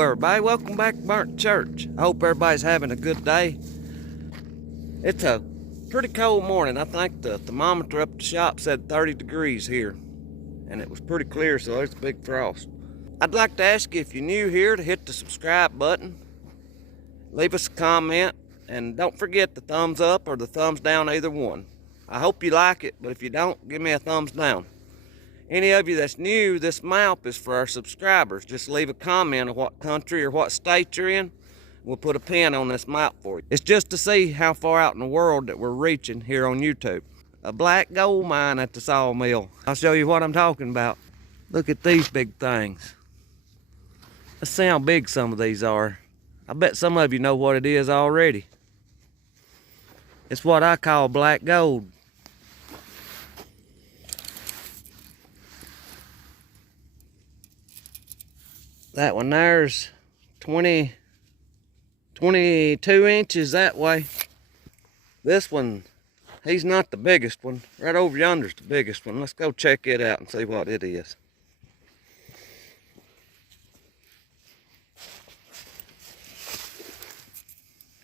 Hello everybody, welcome back to Burntchurch. I hope everybody's having a good day. It's a pretty cold morning. I think the thermometer up at the shop said 30 degrees here. And it was pretty clear, so there's a big frost. I'd like to ask you, if you're new here, to hit the subscribe button. Leave us a comment, and don't forget the thumbs up or the thumbs down, either one. I hope you like it, but if you don't, give me a thumbs down. Any of you that's new, this map is for our subscribers. Just leave a comment of what country or what state you're in. We'll put a pin on this map for you. It's just to see how far out in the world that we're reaching here on YouTube. A black gold mine at the sawmill. I'll show you what I'm talking about. Look at these big things. Let's see how big some of these are. I bet some of you know what it is already. It's what I call black gold. That one there's 22 inches that way. This one, he's not the biggest one. Right over yonder's the biggest one. Let's go check it out and see what it is.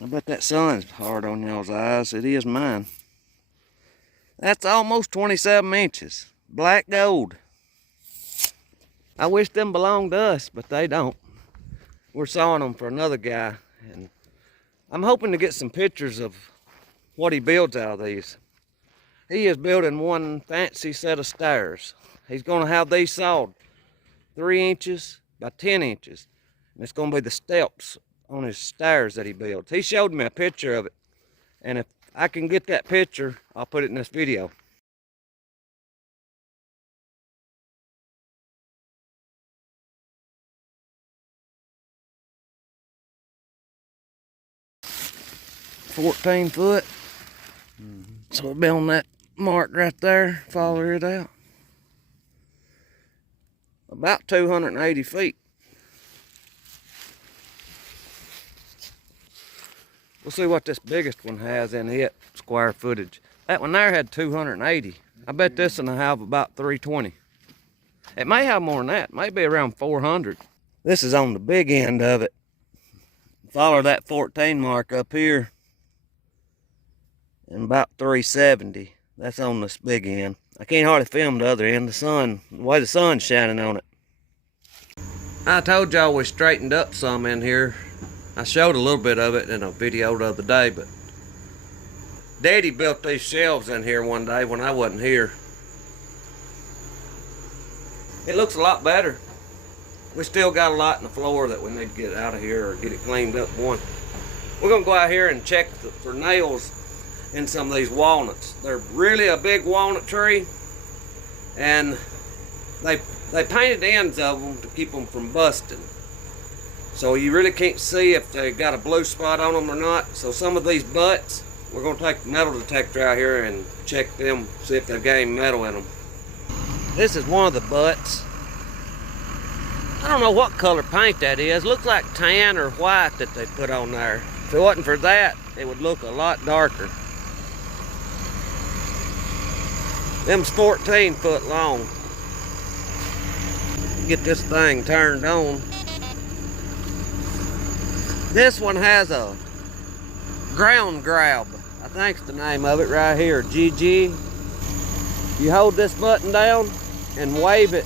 I bet that sun's hard on y'all's eyes. It is mine. That's almost 27 inches. Black gold. I wish them belonged to us, but they don't. We're sawing them for another guy, and I'm hoping to get some pictures of what he builds out of these. He is building one fancy set of stairs. He's going to have these sawed 3 inches by 10 inches, and it's going to be the steps on his stairs that he builds. He showed me a picture of it, and if I can get that picture, I'll put it in this video. .14 foot. So we'll be on that mark right there, follow it out. About 280 feet. We'll see what this biggest one has in it, square footage. That one there had 280. I bet this one will have about 320. It may have more than that, maybe around 400. This is on the big end of it. Follow that 14 mark up here. And about 370. That's on this big end. I can't hardly film the other end. The way the sun's shining on it. I told y'all we straightened up some in here. I showed a little bit of it in a video the other day, but Daddy built these shelves in here one day when I wasn't here. It looks a lot better. We still got a lot in the floor that we need to get out of here or get it cleaned up one. We're gonna go out here and check for nails in some of these walnuts. They're really a big walnut tree, and they painted the ends of them to keep them from busting. So you really can't see if they got a blue spot on them or not. So some of these butts, we're gonna take the metal detector out here and check them, see if they've got any metal in them. This is one of the butts. I don't know what color paint that is. Looks like tan or white that they put on there. If it wasn't for that, it would look a lot darker. Them's 14 foot long. Get this thing turned on. This one has a ground grab. I think's the name of it right here, GG. You hold this button down and wave it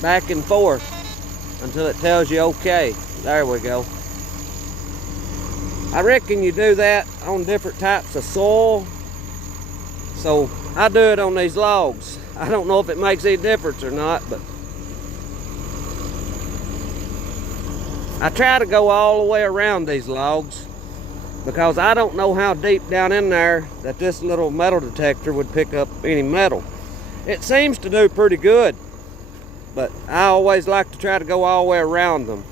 back and forth until it tells you okay. There we go. I reckon you do that on different types of soil. So I do it on these logs. I don't know if it makes any difference or not, but I try to go all the way around these logs because I don't know how deep down in there that this little metal detector would pick up any metal. It seems to do pretty good, but I always like to try to go all the way around them.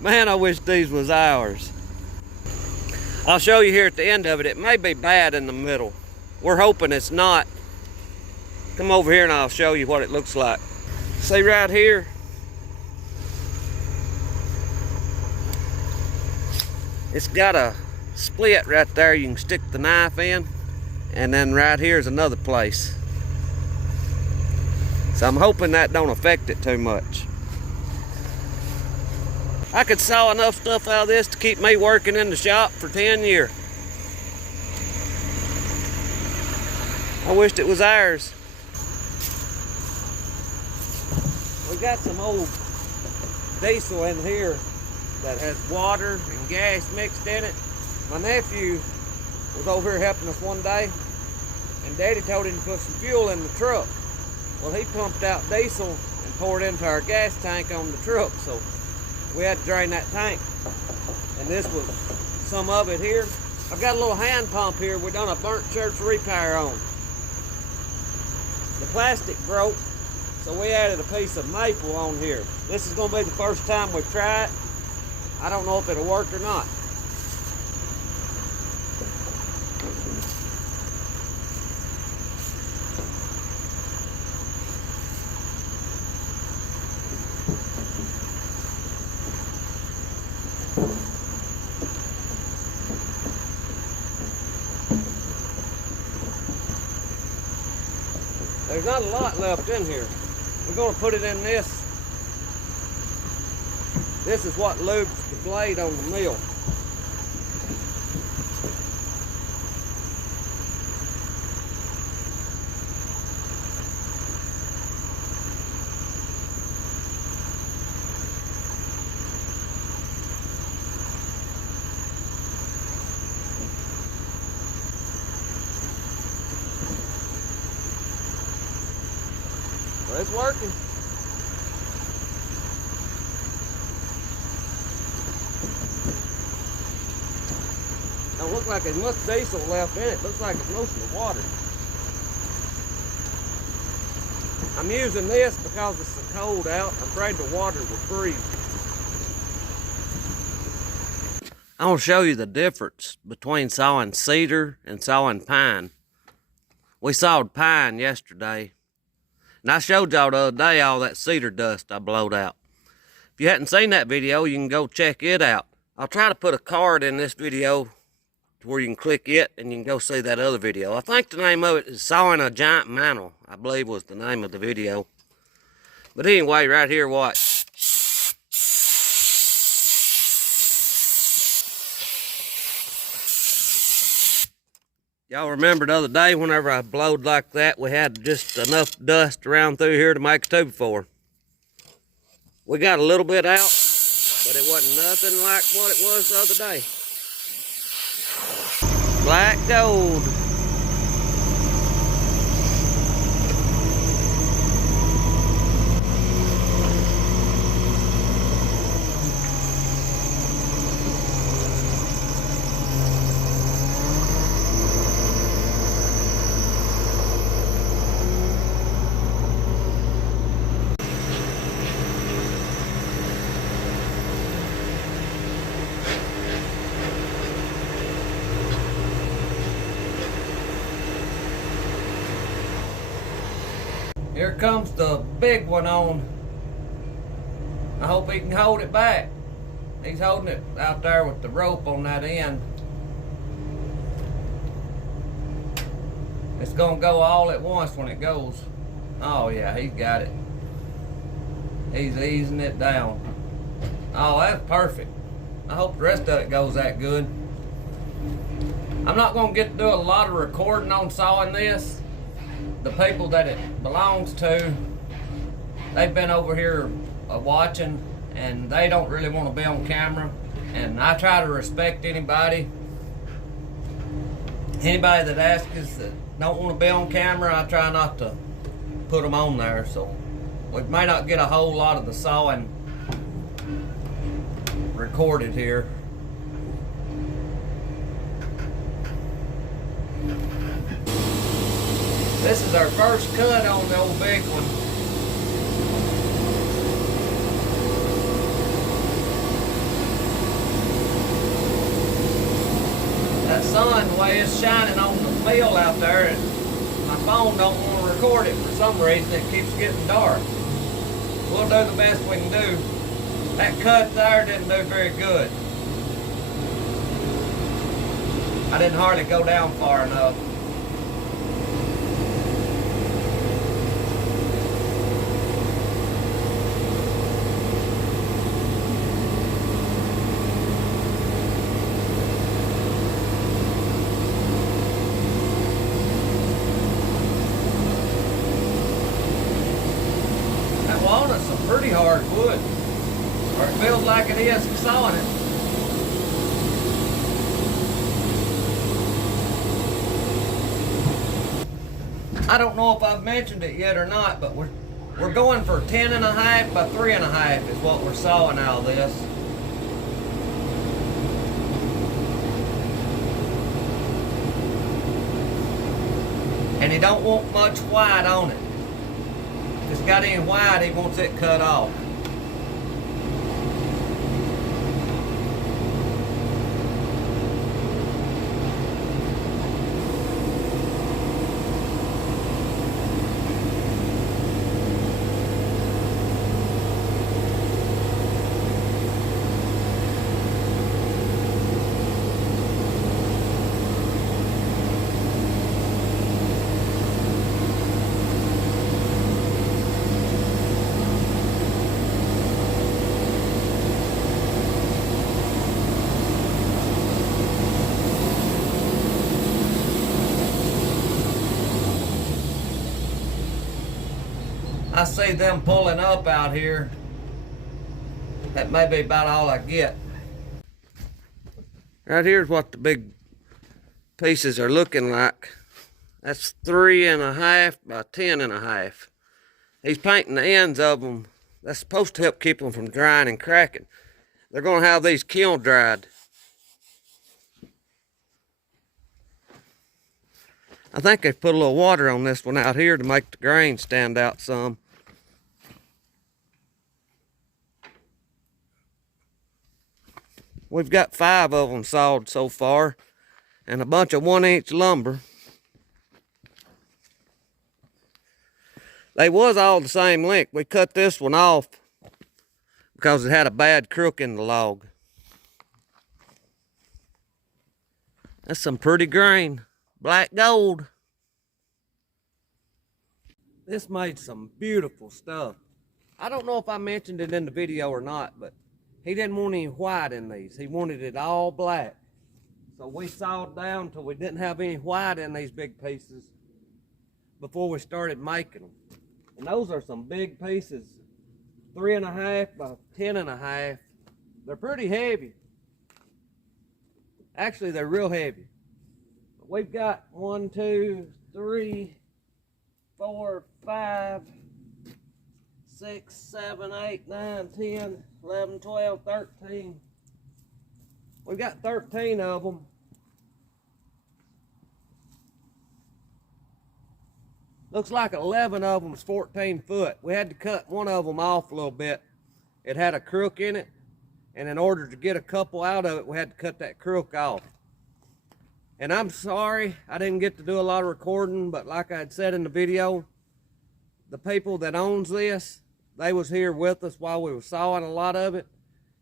Man, I wish these was ours. I'll show you here at the end of it. It may be bad in the middle. We're hoping it's not. Come over here and I'll show you what it looks like. See right here? It's got a split right there you can stick the knife in, and then right here is another place. So I'm hoping that don't affect it too much. I could saw enough stuff out of this to keep me working in the shop for 10 years. I wished it was ours. We got some old diesel in here that has water and gas mixed in it. My nephew was over here helping us one day, and Daddy told him to put some fuel in the truck. Well, he pumped out diesel and poured into our gas tank on the truck, so we had to drain that tank. And this was some of it here. I've got a little hand pump here we done a burntchurch repair on. The plastic broke, so we added a piece of maple on here. This is going to be the first time we try it. I don't know if it'll work or not. There's not a lot left in here. We're going to put it in this. This is what lubes the blade on the mill. Well, it's working. Don't look like there's much diesel left in it. Looks like it's mostly water. I'm using this because it's so cold out. I'm afraid the water will freeze. I want to show you the difference between sawing cedar and sawing pine. We sawed pine yesterday, and I showed y'all the other day all that cedar dust I blowed out. If you hadn't seen that video, you can go check it out. I'll try to put a card in this video to where you can click it and you can go see that other video. I think the name of it is Sawing a Giant Mantle, I believe was the name of the video. But anyway, right here, watch. Y'all remember the other day whenever I blowed like that, we had just enough dust around through here to make a 2x4. We got a little bit out, but it wasn't nothing like what it was the other day. Black gold. Here comes the big one on. I hope he can hold it back. He's holding it out there with the rope on that end. It's gonna go all at once when it goes. Oh yeah, he's got it. He's easing it down. Oh, that's perfect. I hope the rest of it goes that good. I'm not gonna get to do a lot of recording on sawing this. The people that it belongs to, they've been over here watching, and they don't really want to be on camera. And I try to respect anybody that asks us that don't want to be on camera. I try not to put them on there, so we may not get a whole lot of the sawing recorded here. This is our first cut on the old big one. That sun, the way it's shining on the mill out there, my phone don't want to record it for some reason. It keeps getting dark. We'll do the best we can do. That cut there didn't do very good. I didn't hardly go down far enough. sawing it. I don't know if I've mentioned it yet or not, but we're going for 10.5 by 3.5 is what we're sawing out of this. And he don't want much white on it. If it's got any white, he wants it cut off. I see them pulling up out here. That may be about all I get. Right here's what the big pieces are looking like. That's 3.5 by 10.5. He's painting the ends of them. That's supposed to help keep them from drying and cracking. They're going to have these kiln dried. I think they put a little water on this one out here to make the grain stand out some. We've got 5 of them sawed so far, and a bunch of 1-inch lumber. They was all the same length. We cut this one off because it had a bad crook in the log. That's some pretty grain. Black gold. This made some beautiful stuff. I don't know if I mentioned it in the video or not, but he didn't want any white in these. He wanted it all black. So we sawed down till we didn't have any white in these big pieces before we started making them. And those are some big pieces. 3.5 by 10.5. They're pretty heavy. Actually, they're real heavy. We've got 1, 2, 3, 4, 5, 6, 7, 8, 9, 10, 11, 12, 13. We've got 13 of them. Looks like 11 of them is 14 foot. We had to cut one of them off a little bit. It had a crook in it, and in order to get a couple out of it, we had to cut that crook off. And I'm sorry I didn't get to do a lot of recording, but like I had said in the video, the people that owns this, they was here with us while we were sawing a lot of it,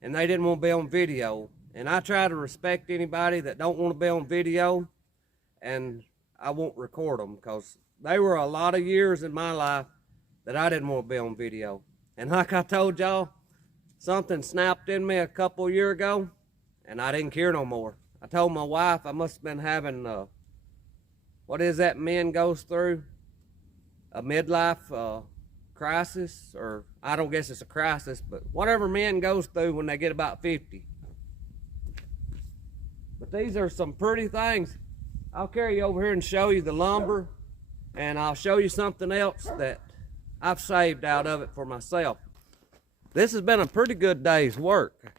and they didn't want to be on video. And I try to respect anybody that don't want to be on video, and I won't record them because they were a lot of years in my life that I didn't want to be on video. And like I told y'all, something snapped in me a couple years ago, and I didn't care no more. I told my wife I must have been having, what is that men goes through? A midlife crisis, or I don't guess it's a crisis, but whatever men goes through when they get about 50. But these are some pretty things. I'll carry you over here and show you the lumber, and I'll show you something else that I've saved out of it for myself. This has been a pretty good day's work.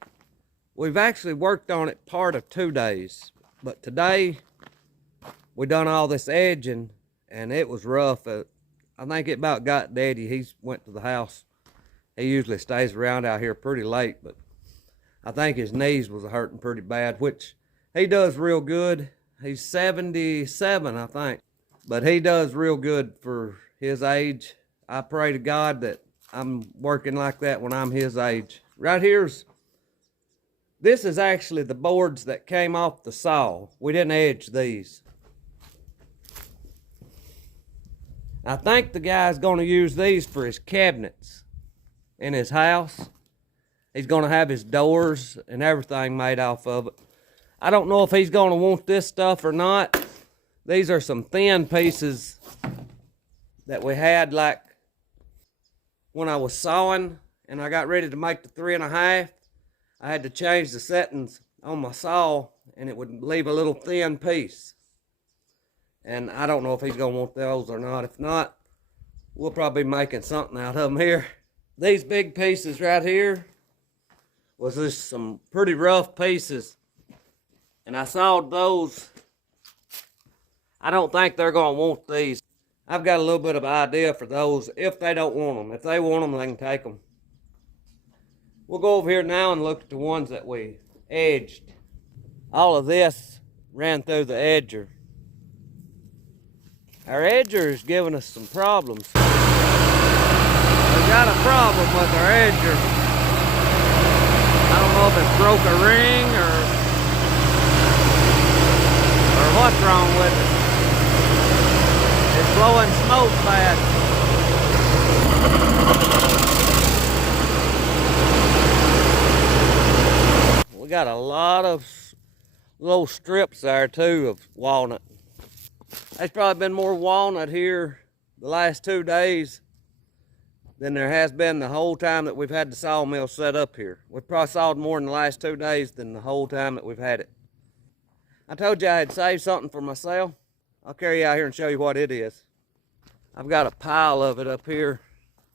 We've actually worked on it part of 2 days, but today we done all this edging, and it was rough. I think it about got Daddy. He went to the house. He usually stays around out here pretty late, but I think his knees was hurting pretty bad, which he does real good. He's 77, I think, but he does real good for his age. I pray to God that I'm working like that when I'm his age. Right this is actually the boards that came off the saw. We didn't edge these. I think the guy's going to use these for his cabinets in his house. He's going to have his doors and everything made off of it. I don't know if he's going to want this stuff or not. These are some thin pieces that we had like when I was sawing and I got ready to make the 3.5. I had to change the settings on my saw, and it would leave a little thin piece. And I don't know if he's gonna want those or not. If not, we'll probably be making something out of them here. These big pieces right here was just some pretty rough pieces. And I sawed those. I don't think they're gonna want these. I've got a little bit of idea for those if they don't want them. If they want them, they can take them. We'll go over here now and look at the ones that we edged. All of this ran through the edger. Our edger is giving us some problems. We got a problem with our edger. I don't know if it broke a ring or what's wrong with it. It's blowing smoke bad. We got a lot of little strips there too of walnut. There's probably been more walnut here the last 2 days than there has been the whole time that we've had the sawmill set up here. We've probably sawed more in the last 2 days than the whole time that we've had it. I told you I had saved something for myself. I'll carry you out here and show you what it is. I've got a pile of it up here.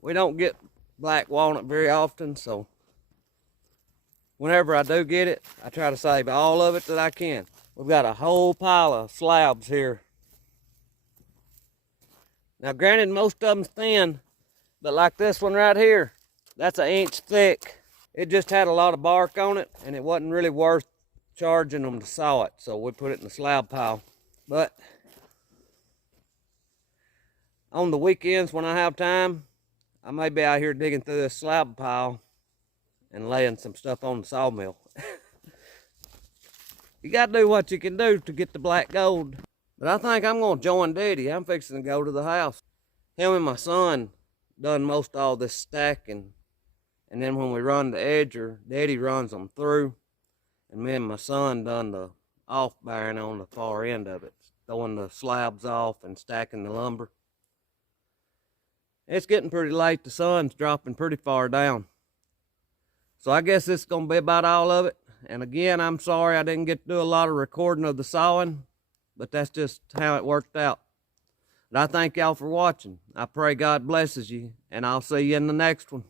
We don't get black walnut very often, so whenever I do get it, I try to save all of it that I can. We've got a whole pile of slabs here. Now granted, most of them's thin, but like this one right here, that's 1 inch thick. It just had a lot of bark on it, and it wasn't really worth charging them to saw it, so we put it in the slab pile. But on the weekends when I have time, I may be out here digging through this slab pile and laying some stuff on the sawmill. You gotta do what you can do to get the black gold. But I think I'm gonna join Daddy. I'm fixing to go to the house. Him and my son done most all this stacking. And then when we run the edger, Daddy runs them through. And me and my son done the off bearing on the far end of it, throwing the slabs off and stacking the lumber. It's getting pretty late. The sun's dropping pretty far down. So I guess this is gonna be about all of it. And again, I'm sorry I didn't get to do a lot of recording of the sawing, but that's just how it worked out. But I thank y'all for watching. I pray God blesses you, and I'll see you in the next one.